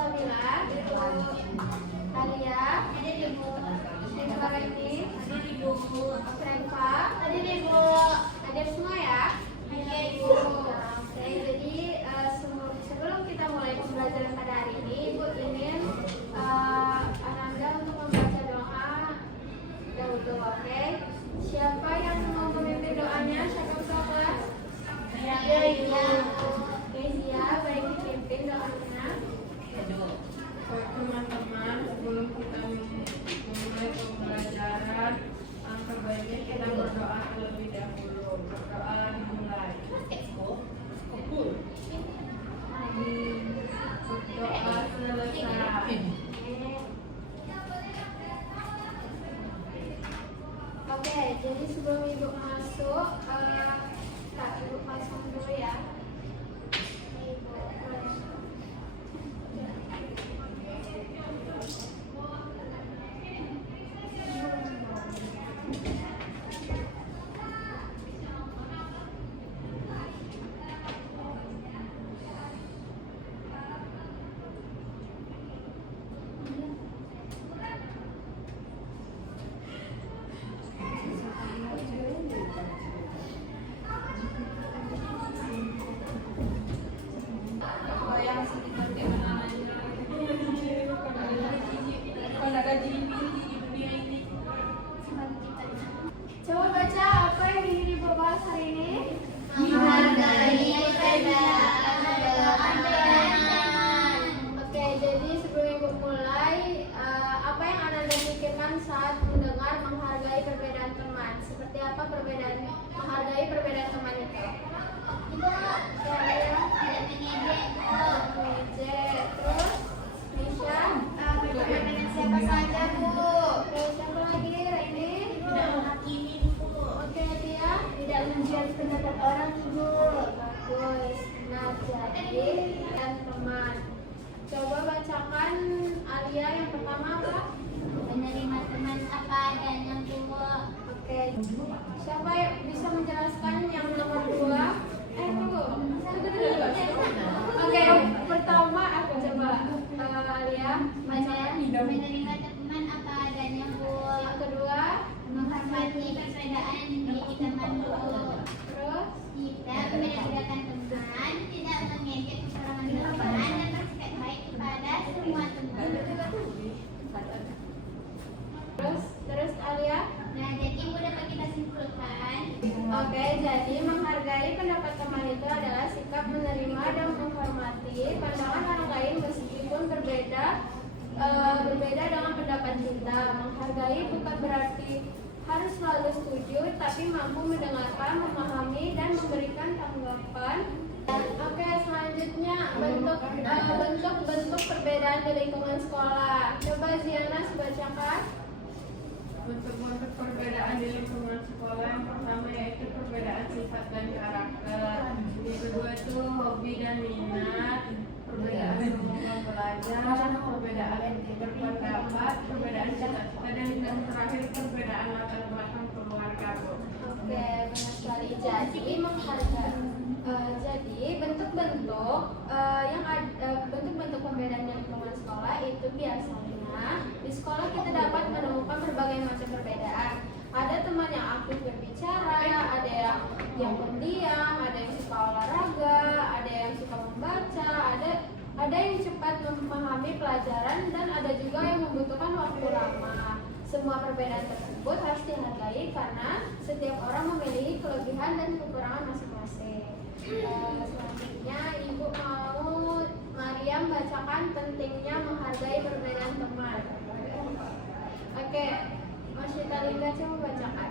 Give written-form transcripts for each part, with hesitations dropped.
Salsabila, Ibu Alia, Ibu Raini, Reva, hadir semua ya. Ibu. Oke, jadi sebelum kita mulai pembelajaran pada hari ini, Ibu ingin Ananda untuk membaca doa dahulu, oke? Siapa yang mau memimpin doanya? Siapa kelas? Ya, Ibu. Oke, siap. Baik, dipimpin doanya. Baik teman-teman, sebelum kita memulai pembelajaran, sebaiknya kita berdoa terlebih dahulu. Berdoa dimulai. Berdoa selesai. Oke, jadi sebelum Ibu masuk, Kak, Ibu pasang dulu ya. Ibu. Coba baca apa yang ingin Ibu bahas hari ini? Oke, jadi sebelum Ibu mulai, apa yang Ananda pikirkan saat mendengar menghargai perbedaan teman? Seperti apa menghargai perbedaan teman itu? Terus Nisha, perbedaan siapa saja, Bu? Terus siapa lagi? Raini? Tidak menghakimi, Bu. Oke, Tia? Tidak menjudge pendapat orang, Ibu. Bagus. Nah, jadi dan teman. Coba bacakan Alia yang pertama apa? Menerima teman apa adanya, Bu. Oke. Siapa yang bisa menjelaskan yang nomor 2? Tunggu. Oke, pertama aku coba Alia baca. Menerima teman apa adanya, Bu. Yang kedua, Menghormati perbedaan diri teman, Bu. terus Kita menegakkan teman, tidak mengejek kekurangan teman dan bersikap baik kepada semua teman. terus Alia. Nah, jadi Ibu dapat kita simpulkan. Oke, jadi menghargai pendapat teman itu adalah sikap menerima dan menghormati pandangan orang lain meskipun berbeda dengan pendapat kita. Menghargai bukan berarti harus selalu setuju, tapi mampu mendengarkan, memahami, dan memberikan tanggapan. Oke, selanjutnya bentuk perbedaan di lingkungan sekolah. Coba Ziana bacakan. Bentuk-bentuk perbedaan di lingkungan sekolah, yang pertama yaitu perbedaan sifat dan karakter. Yang kedua itu hobi dan minat, perbedaan kemampuan belajar, perbedaan berpendapat, perbedaan cita-cita, dan yang terakhir perbedaan latar belakang keluarga, Bu. Oke, benar sekali. Jadi bentuk-bentuk perbedaan di lingkungan sekolah itu biasanya di sekolah kita dapat menemukan berbagai macam perbedaan. Ada teman yang aktif berbicara, ada yang pendiam, ada yang suka olahraga, ada yang suka membaca, ada yang cepat memahami pelajaran, dan ada juga yang membutuhkan waktu lama. Semua perbedaan tersebut harus dihargai karena setiap orang memiliki kelebihan dan kekurangan masing-masing. Selanjutnya Ibu mau Mariam bacakan pentingnya menghargai perbedaan teman. Oke, Mas Rita Linda coba bacakan.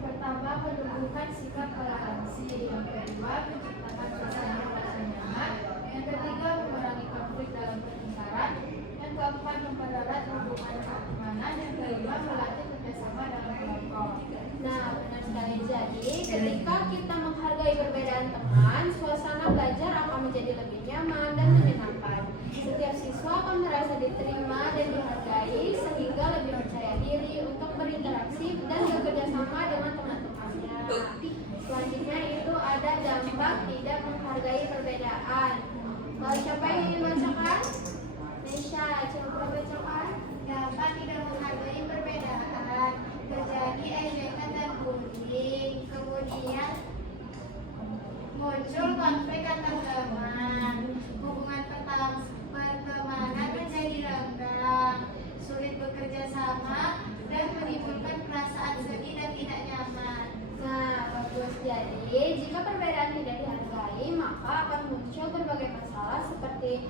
Pertama, menumbuhkan sikap toleransi. Yang kedua, menciptakan suasana rasa nyaman. Yang ketiga, mengurangi konflik dalam pertengkaran. Yang keempat, mempererat hubungan pertemanan. Yang kelima, melatih kerjasama dalam kelompok. Nah, benar sekali. Jadi, ketika kita menghargai perbedaan teman, suasana belajar akan menjadi lebih nyaman dan menyenangkan. Setiap siswa akan merasa diterima dan dihargai, sehingga lebih percaya diri untuk berinteraksi dan bekerja sama dengan teman-temannya. Selanjutnya itu ada dampak tidak menghargai perbedaan. Siapa yang ingin bacakan? muncul berbagai masalah seperti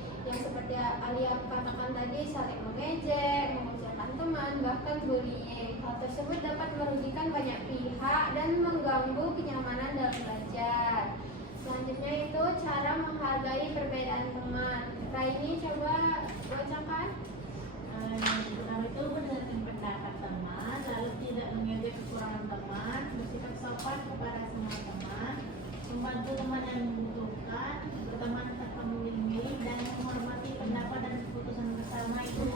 Alia katakan tadi, saling mengejek, mengucilkan teman, bahkan bullying. Hal tersebut dapat merugikan banyak pihak dan mengganggu kenyamanan dalam belajar. Selanjutnya itu cara menghargai perbedaan teman. Raini coba bacakan. Yang pertama itu mendengarkan pendapat teman, lalu tidak mengejek kekurangan teman, bersikap sopan kepada semua teman, membantu teman yang membutuhkan, berteman tanpa memilih-milih, dan menghormati pendapat dan keputusan bersama itu.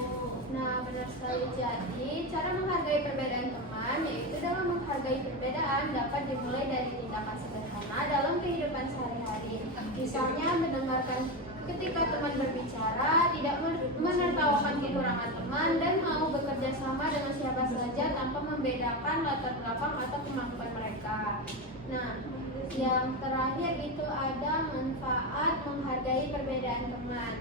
Nah, benar sekali. Jadi, cara menghargai perbedaan teman yaitu dalam menghargai perbedaan dapat dimulai dari tindakan sederhana dalam kehidupan sehari-hari. Misalnya mendengarkan ketika teman berbicara, tidak menertawakan kekurangan teman, dan mau bekerja sama dengan siapa saja tanpa membedakan latar belakang atau kemampuan mereka. Nah, yang terakhir itu ada manfaat menghargai perbedaan teman.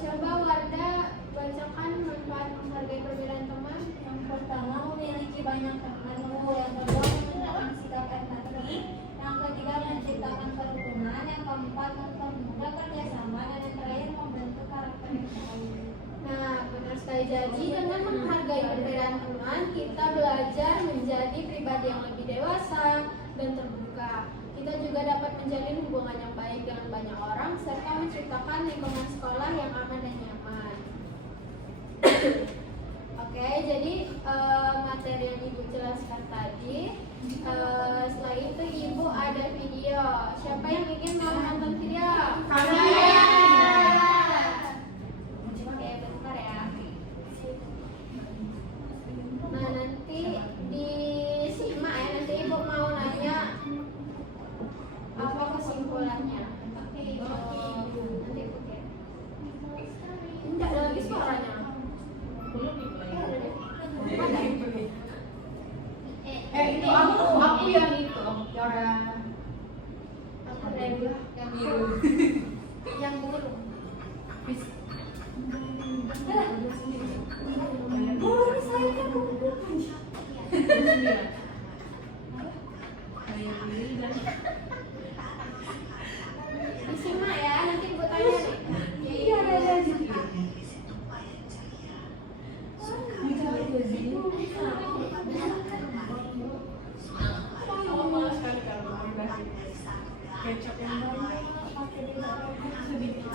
Coba Warda bacakan manfaat menghargai perbedaan teman. Yang pertama, memiliki banyak teman. Yang kedua, menunjukkan sikap empati. Yang ketiga, menciptakan kerukunan. Yang keempat, mempermudah kerjasama. Dan yang terakhir, membentuk karakter yang baik. Nah, benar sekali. Jadi dengan menghargai perbedaan teman, kita belajar menjadi pribadi yang lebih dewasa dan terbuka. Kita juga dapat menjalin hubungan yang baik dengan banyak orang serta menciptakan lingkungan sekolah yang aman dan nyaman. Oke, jadi materi yang Ibu jelaskan tadi. Setelah itu Ibu ada video. Siapa yang ingin mau nonton video? Kami. Oke, bentar ya. Nah, nanti disimak ya. Nanti Ibu mau nanya apa kesimpulannya. Nanti oke. Enggak ada lagi suaranya. Itu aku yang itu orang Yang biru. Yang burung. Disimak ya, nanti Ibu tanya deh. Iya, ada. malas sekali kalau makan kecap yang banyak pakai sedikit.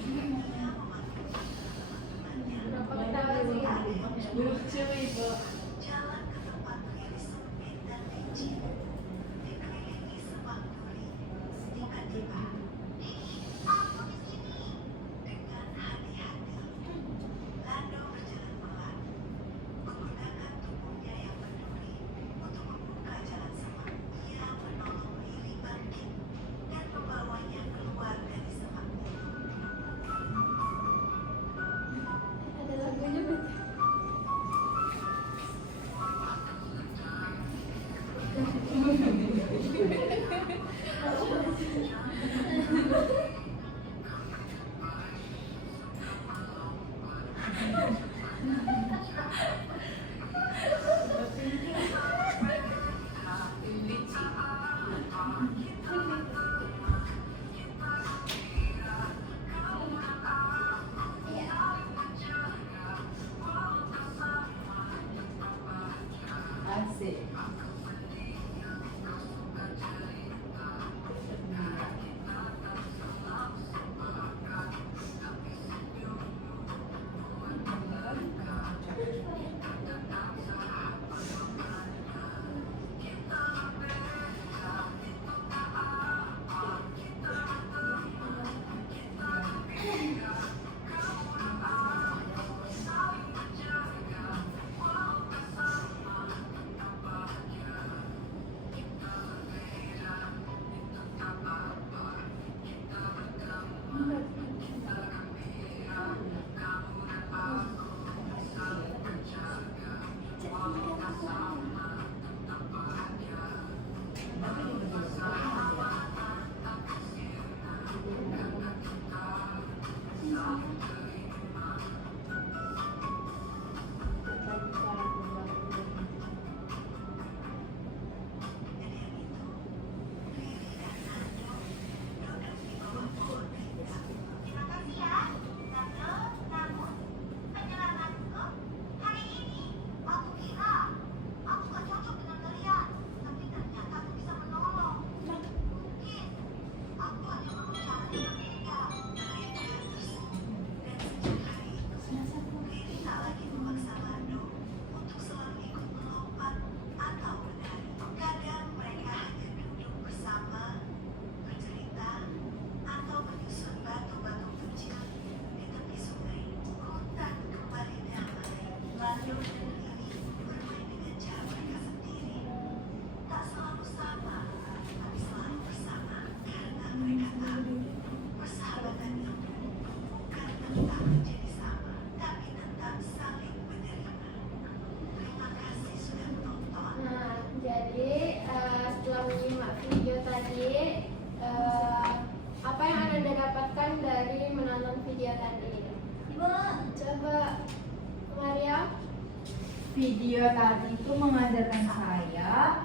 Itu namanya apa? Lucu Ibu. Ada lagunya betul. Nah, jadi setelah menyimak video tadi, apa yang Anda dapatkan dari menonton video tadi? Ibu, Coba Maria. Video tadi itu mengajarkan saya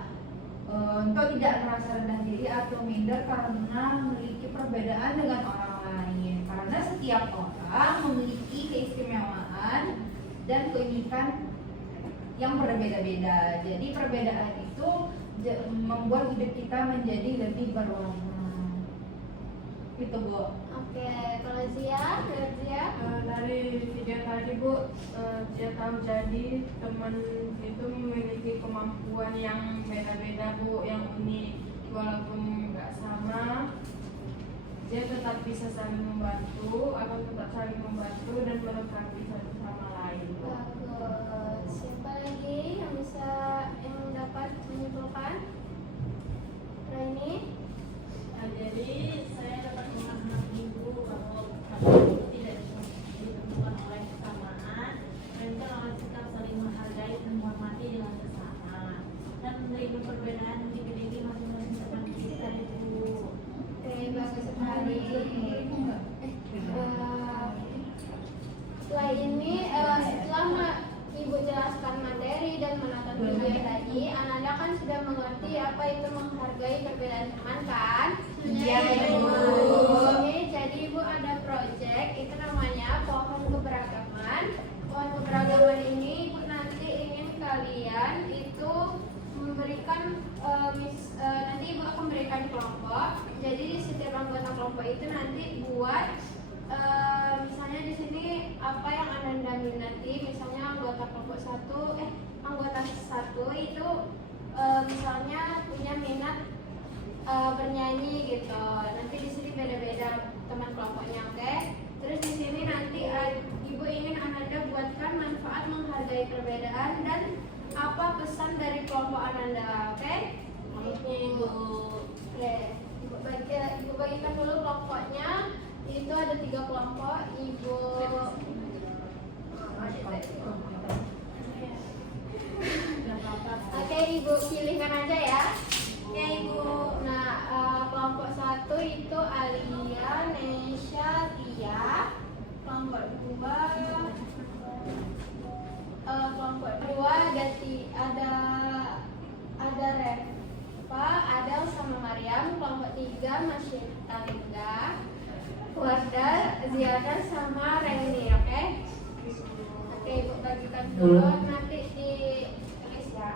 untuk tidak merasa rendah diri atau minder karena memiliki perbedaan dengan orang lain. Karena setiap orang memiliki keistimewaan dan keunikan yang berbeda-beda. Jadi perbedaan itu membuat hidup kita menjadi lebih berwarna. Itu Bu. Oke, kalau Zia, Dari video tadi Bu, dia tahu jadi teman itu memiliki kemampuan yang beda-beda Bu, yang unik. Walaupun nggak sama, dia tetap bisa saling membantu, akan tetap saling membantu dan melengkapi satu sama lain Bu. bagus. Siapa lagi yang dapat menyimpulkan? Raini? Nah, jadi saya dapat memahami ibu bahwa itu tidak ditentukan oleh kesamaan, melainkan oleh sikap saling menghargai dan menghormati dengan sesama, dan menerima perbedaan yang dimiliki masing-masing teman kita itu. Oke, bagus sekali. Setelah ini, setelah Ibu jelaskan materi dan menonton video tadi, Ananda kan sudah mengerti apa itu menghargai perbedaan teman kan? Iya, Ibu. Oke, jadi Ibu ada project, itu namanya pohon keberagaman. Pohon keberagaman ini Ibu nanti ingin kalian itu memberikan nanti Ibu akan berikan kelompok. Jadi di setiap anggota kelompok itu nanti buat misalnya di sini apa yang Anda minati, misalnya anggota kelompok anggota satu itu misalnya punya minat bernyanyi gitu. Nanti di sini beda-beda teman kelompoknya, oke? Terus di sini nanti Ibu ingin Ananda buatkan manfaat menghargai perbedaan dan apa pesan dari kelompok Ananda, oke? Oke, Ibu. Oke, Ibu bagikan dulu kelompoknya. Itu ada 3 kelompok. Ibu Oke, Ibu pilihkan aja ya. Oke, Ibu. Nah, kelompok 1 itu Alia, Nesha, Tia. Kelompok 2 ada Reva, Adel sama Mariam. Kelompok 3 Masyita, Linda, Warda, Ziada sama Reni, oke? Oke, Ibu bagikan dulu nanti di list ya.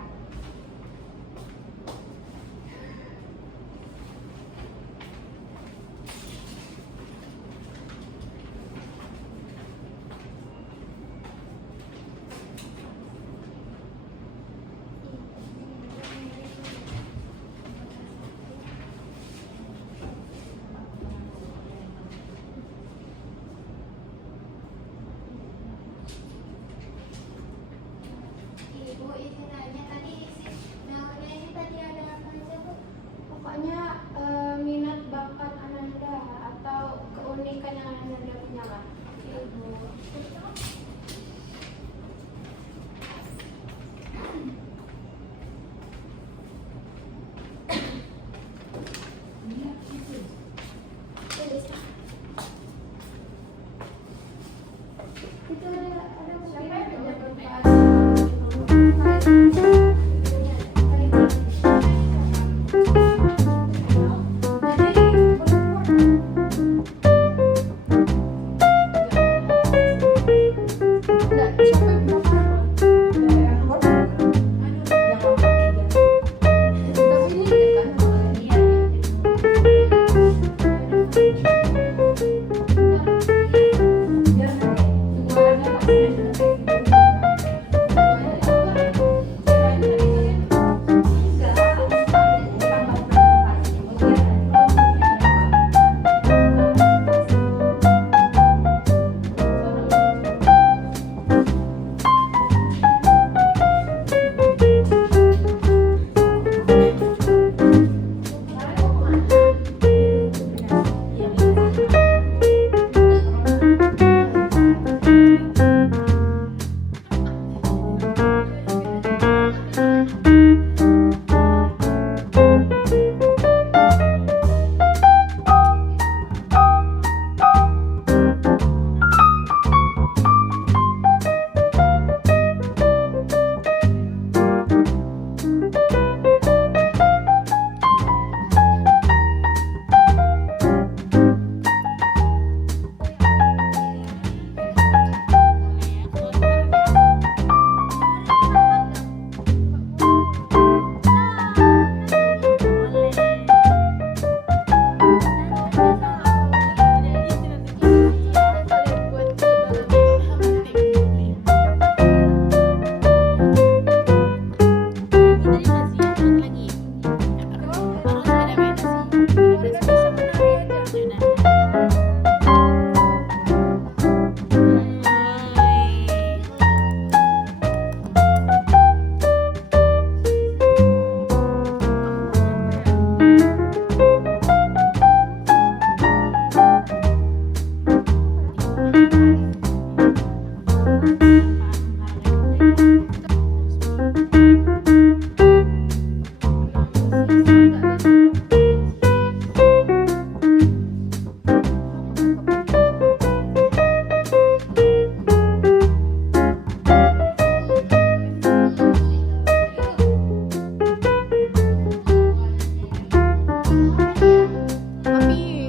Tapi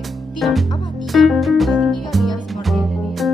apa tiap tinggi kali ya seperti itu dia.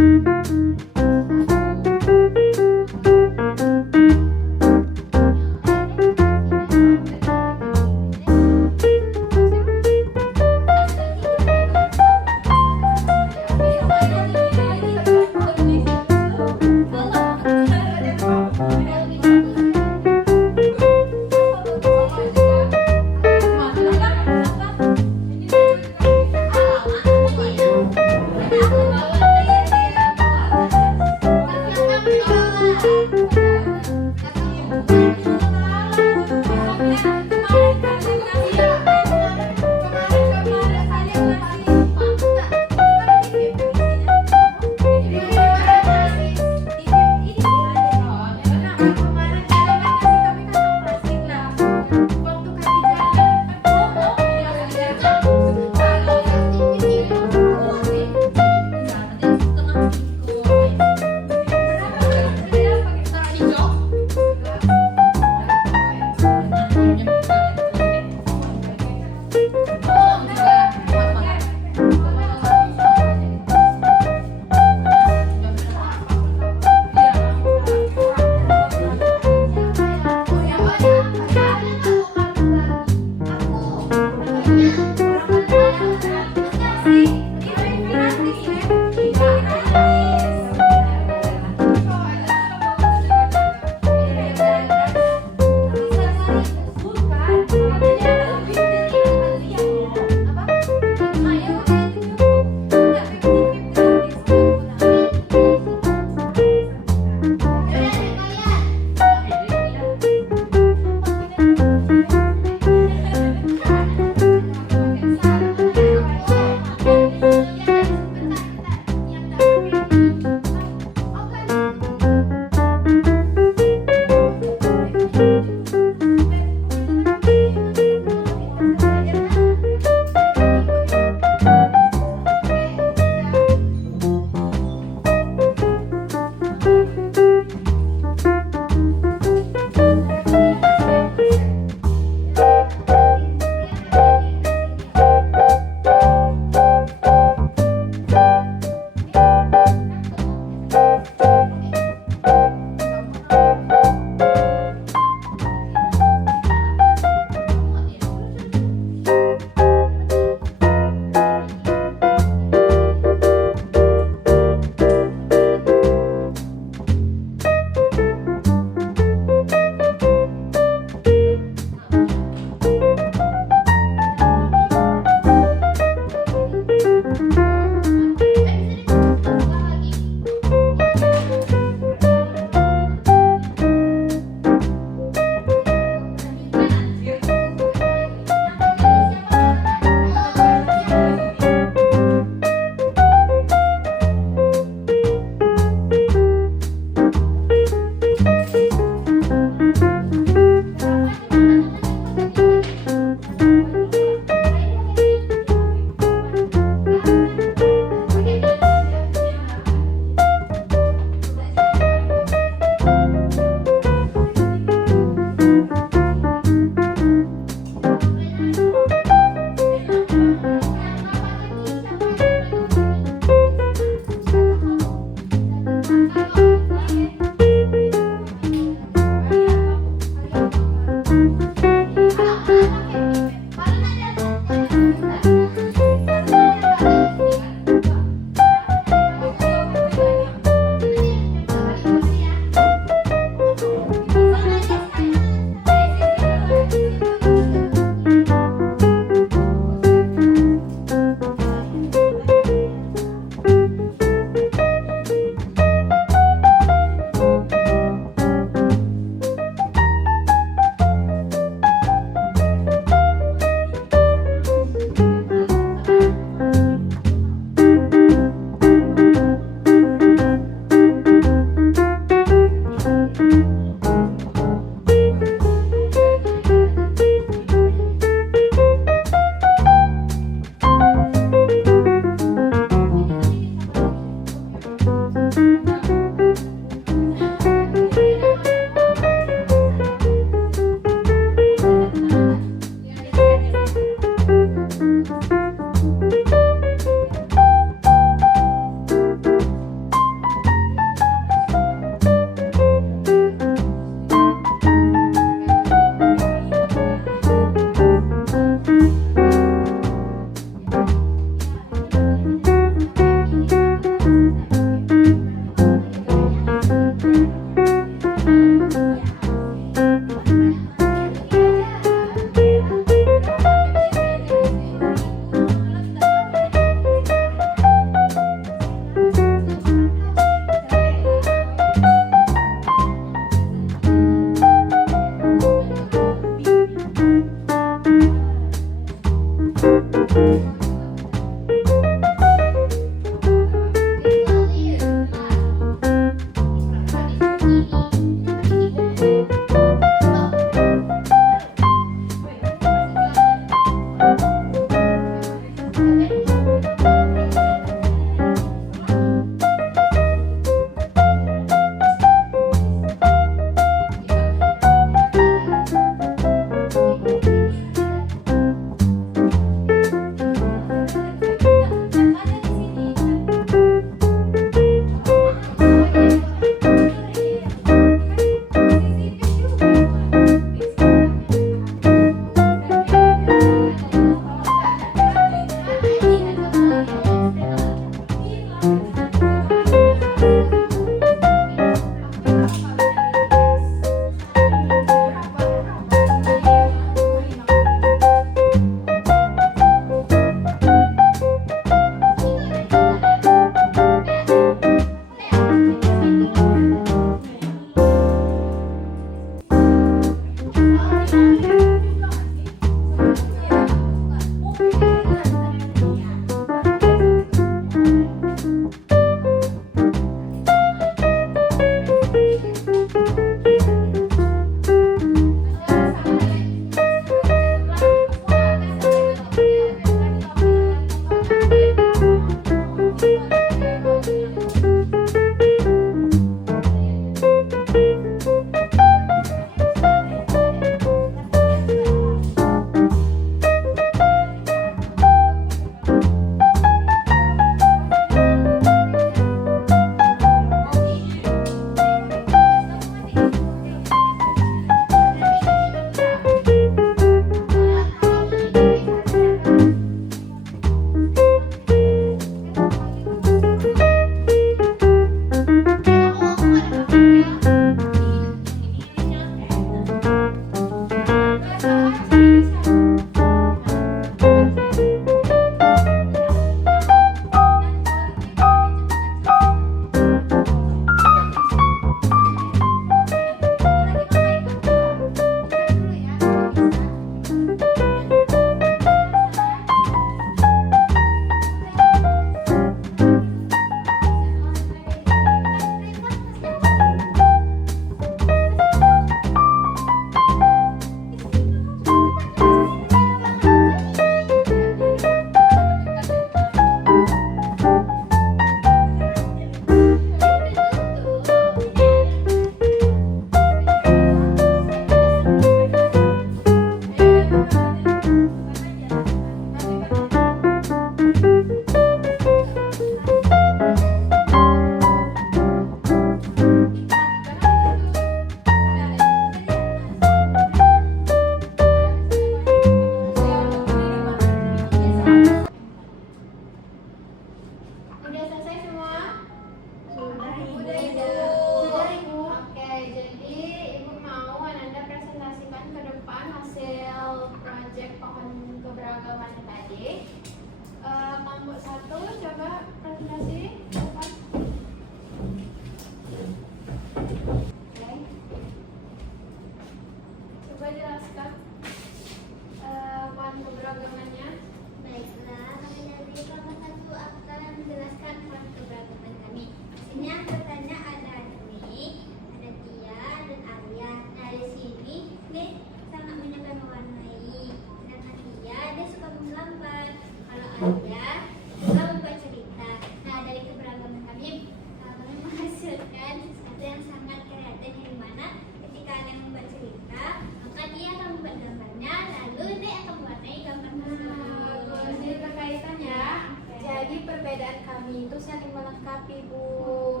melengkapi, Bu.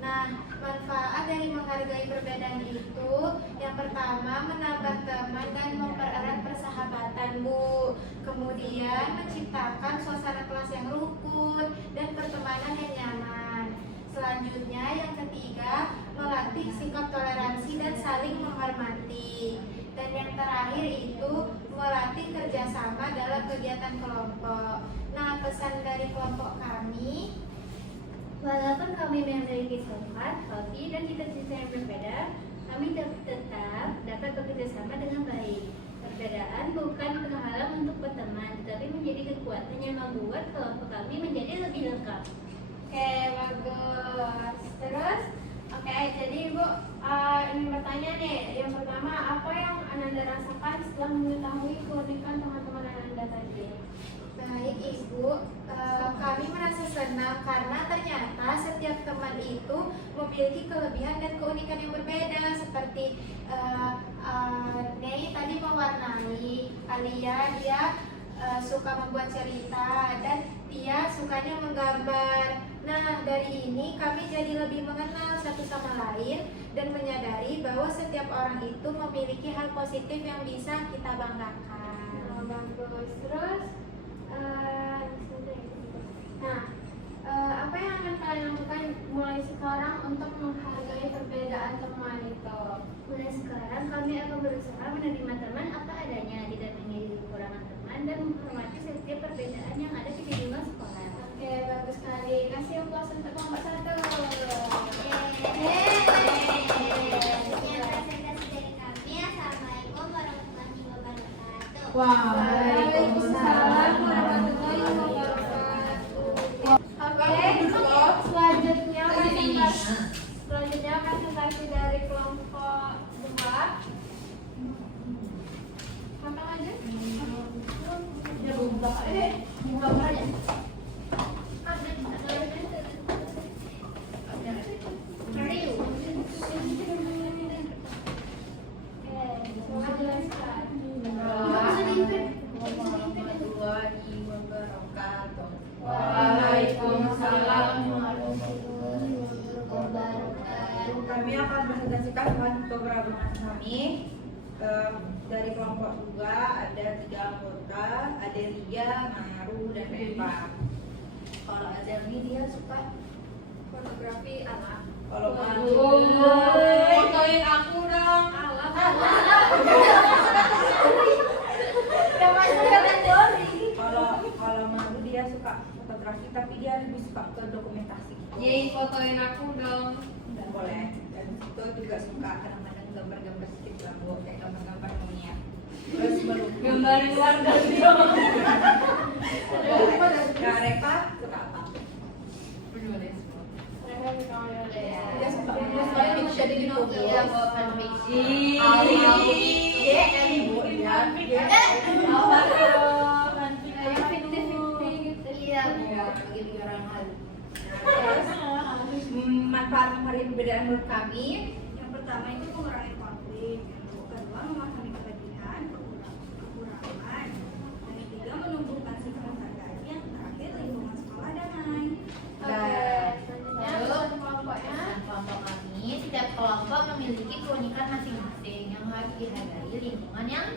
Nah, manfaat dari menghargai perbedaan itu yang pertama menambah teman dan mempererat persahabatan, Bu. Kemudian menciptakan suasana kelas yang rukun dan pertemanan yang nyaman. Selanjutnya yang ketiga, melatih sikap toleransi dan saling menghormati. Dan yang terakhir itu melatih kerjasama dalam kegiatan kelompok. Nah, pesan dari kelompok kami, Walaupun kami memiliki sifat, hobi, dan cita-cita yang berbeda, kami tetap dapat bekerja sama dengan baik. Perbedaan bukan penghalang untuk berteman, tetapi menjadi kekuatan yang membuat kelompok kami menjadi lebih lengkap. Oke, bagus. Terus, oke, jadi Ibu ingin bertanya nih. Yang pertama, apa yang Ananda rasakan setelah mengetahui keunikan teman-teman Ananda tadi? baik Ibu, kami merasa senang karena ternyata setiap teman itu memiliki kelebihan dan keunikan yang berbeda. Seperti Nei tadi mewarnai, Alia dia suka membuat cerita, dan Tia sukanya menggambar. Nah, dari ini kami jadi lebih mengenal satu sama lain dan menyadari bahwa setiap orang itu memiliki hal positif yang bisa kita banggakan. Bagus. Terus, apa yang akan kalian lakukan mulai sekarang untuk menghargai perbedaan teman itu? Mulai sekarang kami akan berusaha menerima teman apa adanya, tidak menjadi kekurangan teman, dan menghormati setiap perbedaan yang ada di lingkungan sekolah. Oke, bagus sekali. Kasih aplaus untuk kelompok 1. Sekian presentasi dari kami. Assalamualaikum warahmatullahi wabarakatuh. Waalaikumsalam warahmatullahi wabarakatuh. Oke, selanjutnya presentasi dari kelompok 2. Kapan aja? Waalaikumsalam. Kami akan presentasikan beberapa kami. Dari kelompok 2 ada 3 anggota, ada Ria, Maru, dan Reva. Kalau Adami dia suka fotografi anak. Kalau Maru fotoin aku dong. Kalau Maru dia suka fotografi, tapi dia lebih suka ke dokumentasi. Yeay, fotoin aku dong. Dan boleh. Dan itu juga suka kadang-kadang gambar-gambar sedikit lah, Bu, kayak gambar-gambar monyet. Terus baru Gambarin warga dong. Kak Reva suka apa? Dia suka fiction gitu. Iya, bawa fanfiction. Bu, ya. Terus manfaat menghargai perbedaan menurut kami, yang pertama itu mengurangi konflik, yang kedua memahami kelebihan, kekurangan, yang ketiga menumbuhkan sikap menghargai, yang terakhir lingkungan sekolah damai. Kelompok kami, setiap kelompok memiliki keunikan masing-masing yang harus dihargai lingkungan yang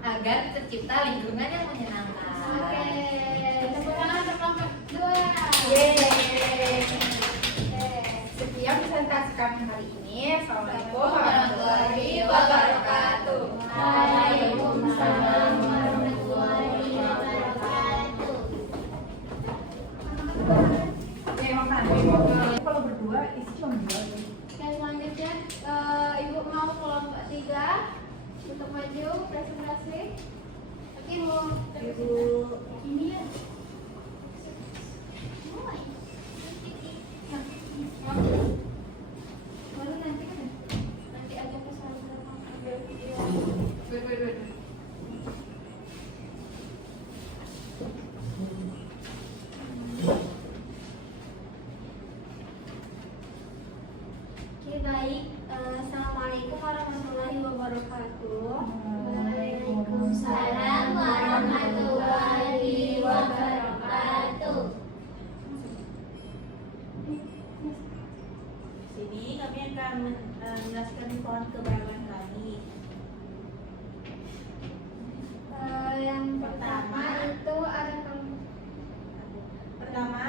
agar tercipta lingkungan yang menyenangkan. Oke, tepuk tangan untuk kelompok 2. Yeay. Sekian presentasi kami hari ini. Assalamualaikum warahmatullahi wabarakatuh. Waalaikumsalam warahmatullahi wabarakatuh. Oke, makan. Kalau berdua isi cuma 2. Oke, selanjutnya Ibu mau kelompok 3 untuk maju presentasi. Oke, Ibu. ini ya. Baru nanti kan? Nanti aja ke sana ambil video. Oke, baik. Assalamualaikum warahmatullahi wabarakatuh. Waalaikumsalam warahmatullahi wabarakatuh. akan menjelaskan pohon keberagaman kami. Yang pertama itu ada Pertama,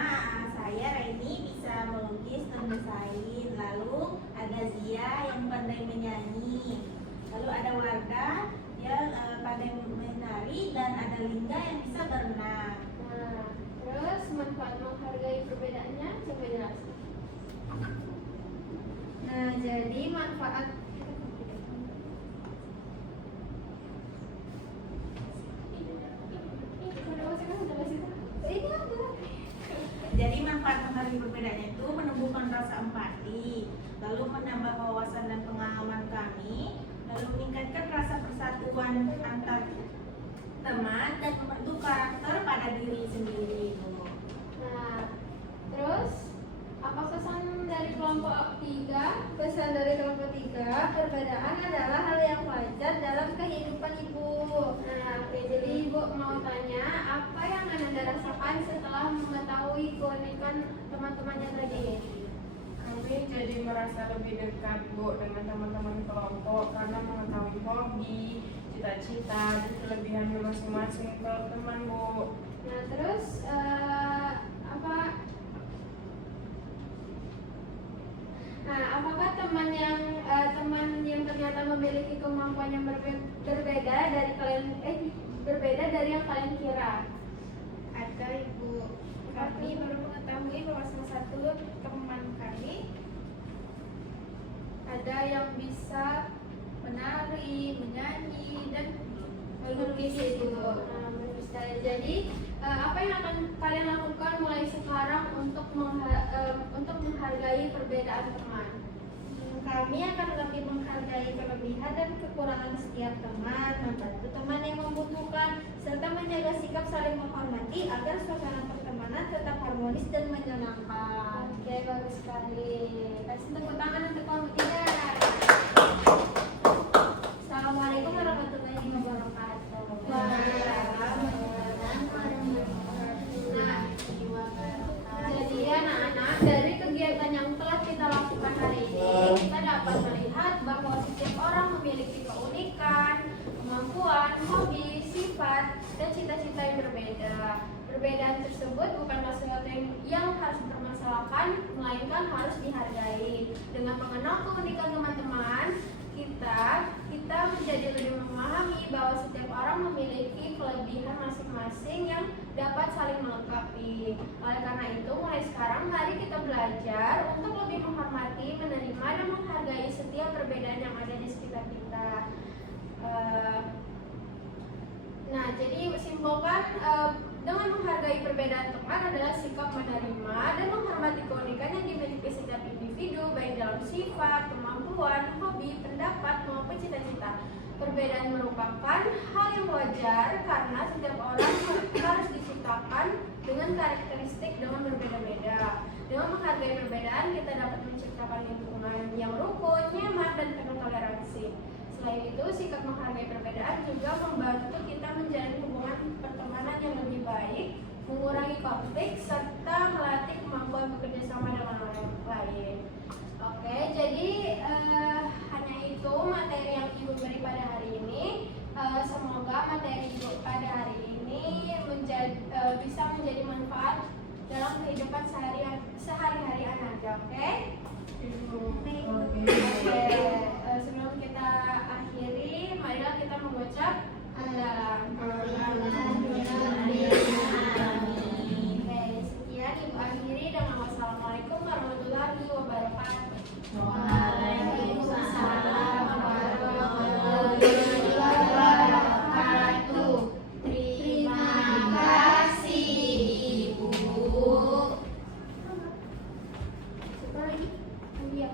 saya Reni bisa melukis dan mendesain. Lalu ada Zia yang pandai menyanyi. Lalu ada Wardah yang pandai menari, dan ada Linda yang bisa berenang. Nah, terus manfaat menghargai perbedaannya, coba jelaskan. Nah, jadi manfaat Jadi manfaat menghargai perbedaannya itu menumbuhkan rasa empati, lalu menambah wawasan dan pengalaman kami, lalu meningkatkan rasa persatuan antar teman, dan membentuk karakter pada diri sendiri. Nah, terus apa pesan dari kelompok 3? pesan dari kelompok 3, perbedaan adalah hal yang wajar dalam kehidupan Ibu. Nah, oke, jadi Ibu mau tanya apa yang Anda rasakan setelah mengetahui keunikan teman-temannya tadi? Kami jadi merasa lebih dekat, Bu, dengan teman-teman kelompok karena mengetahui hobi, cita-cita, dan kelebihannya masing-masing ke teman, Bu. Nah, terus apakah teman yang ternyata memiliki kemampuan yang berbeda dari yang kalian kira? Ada Ibu. Kami baru mengetahui bahwa salah satu teman kami ada yang bisa menari, menyanyi, dan melukis Ibu. Nah, bagus sekali. Jadi apa yang akan kalian lakukan mulai sekarang untuk menghargai perbedaan teman? Kami akan lebih menghargai kelebihan dan kekurangan setiap teman, membantu teman yang membutuhkan, serta menjaga sikap saling menghormati agar suasana pertemanan tetap harmonis dan menyenangkan. Oke, bagus sekali. Kasih tepuk tangan untuk kelompok 3. Assalamualaikum warahmatullahi wabarakatuh. Nah, jadi anak-anak, dari kegiatan yang telah kita lakukan hari ini, kita dapat melihat bahwa setiap orang memiliki keunikan, kemampuan, hobi, sifat, dan cita-cita yang berbeda. Perbedaan tersebut bukanlah sesuatu yang harus dipermasalahkan, melainkan harus dihargai. Dengan mengenal keunikan teman-teman, kita menjadi lebih memahami bahwa setiap orang memiliki kelebihan masing-masing yang dapat saling melengkapi. Oleh karena itu, mulai sekarang mari kita belajar untuk lebih menghormati, menerima, dan menghargai setiap perbedaan yang ada di sekitar kita. Nah, jadi simpulkan dengan menghargai perbedaan teman adalah sikap menerima dan menghormati keunikan yang dimiliki setiap individu, baik dalam sifat, kemampuan, hobi, pendapat, maupun cita-cita. Perbedaan merupakan hal yang wajar karena setiap orang harus diciptakan dengan karakteristik dengan berbeda-beda. Dengan menghargai perbedaan, kita dapat menciptakan lingkungan yang rukun, nyaman, dan penuh toleransi. Selain itu, sikap menghargai perbedaan juga membantu kita menjalin hubungan pertemanan yang lebih baik, mengurangi konflik, serta melatih kemampuan bekerja sama dengan orang lain. Oke, jadi hanya itu materi yang Ibu beri pada hari ini. Semoga materi Ibu pada hari ini bisa menjadi manfaat dalam kehidupan sehari-hari anak, oke? Oke, sebelum kita akhiri, marilah kita mengucap Oke, sekian Ibu akhiri dengan wassalamualaikum warahmatullahi wabarakatuh. Waalaikumsalam warahmatullahi wabarakatuh. Terima kasih, Ibu. Siapa lagi? Iya.